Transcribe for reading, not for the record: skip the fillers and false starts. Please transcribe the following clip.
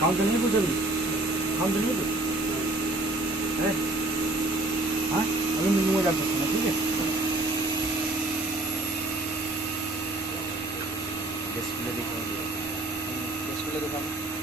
काम तो नहीं कुछ अभी, काम तो नहीं कुछ है। हाँ अभी मिलूंगा जा सकते हैं, ठीक है। डिस्प्ले दिखाओ, डिस्प्ले दिखाओ।